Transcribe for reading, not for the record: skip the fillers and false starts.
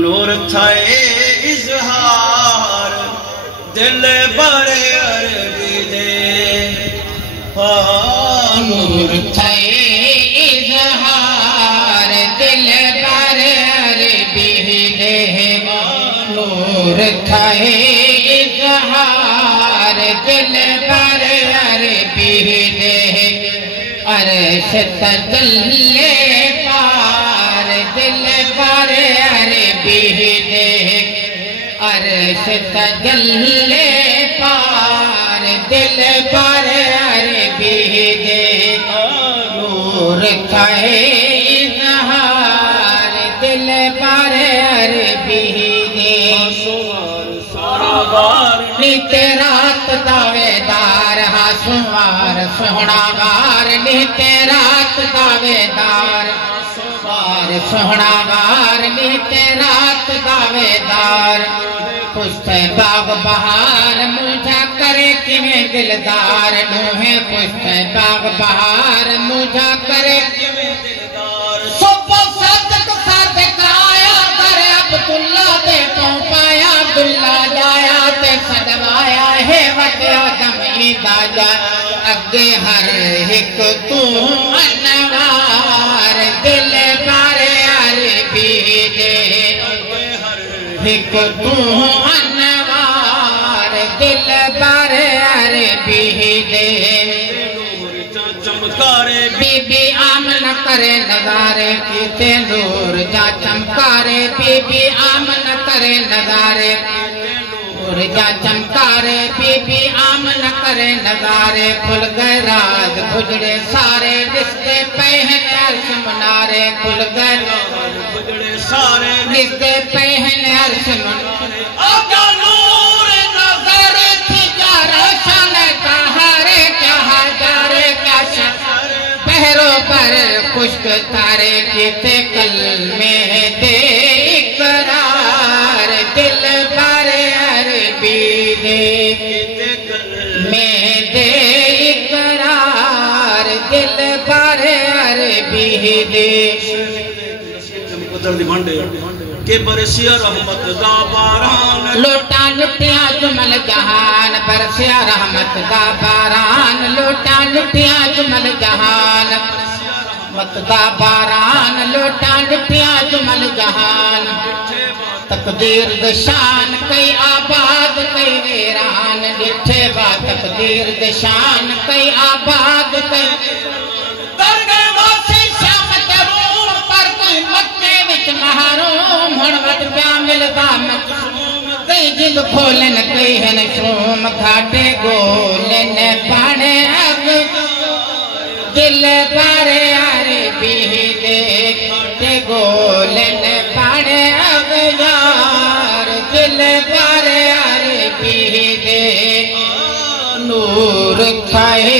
नूर थाए इजहार दिल बारे अरबी दे नूर थाए इजहार दिल बारे अरबी दे नूर थाए इजहार दिल बारे अरबी दे अर्श तजल्ले पार दिल बारे अरबी दे अर्श तजल्ले पार दिल बारे अरबी दे नूर खाए इजहार दिल बारे अरबी दे नित रात दावेदार हासुवार सोहना वार नित रात दावेदार सोहना वार नित रात दावेदार पुष्पे बाग बहार मुझा करे किमें दिलदार नूहे पुष्पे बाग बहार मुझा करे किमें दिलदार सुबह सादक सादक आया कर अब्दुल्ला दे पाया अब्दुल्ला जाया ते सदवाया है वत्या जमी दाजा अगे हर एक तू अनवार दिल बारे अरबी दे एक तू अनवार दिल बारे अरबी दे चमकारे बीबी आमन करे नजारे कीते नूर जा चमकारे बीबी आमन करे नजारे नूर जा चमकारे बीबी आमन करे नजारे खुल गए राज गुजरे सारे रिश्ते पहन अर्श मनारे खुल गए गुजरे सारे रिश्ते पहन अर्श मनारे आका नूर नजर थी जा रोशन कहारे क्या हजारे क्या पहरों पर खुश्क तारे किते कल में दे इकरार दिल बारे अरबी दे में दे इकरार दिल बारे अरबी दे के बरसिया रहमत दा बारान लोटा लुटिया जुमल जहान बरसिया रहमत दा बारान लोटा लुटिया जुमल जहान मत दा बारान लोटा लुटिया जुमल जहान तकदीर दशान कई आबाद कई वीरान डिठे बा तकदीर दशान कई आबाद कई दरगे वासी शाम तरूम पर कोई मक्के विच महरूम हुण वट प्या मिलदा मखसूम कई जिंद खोलन कई हन शूम घाटे गोलन पाणे अग दिल बारे अरबी दे घाटे गोलन पाणे अग यार दिल बारे अरबी दे नूर खाए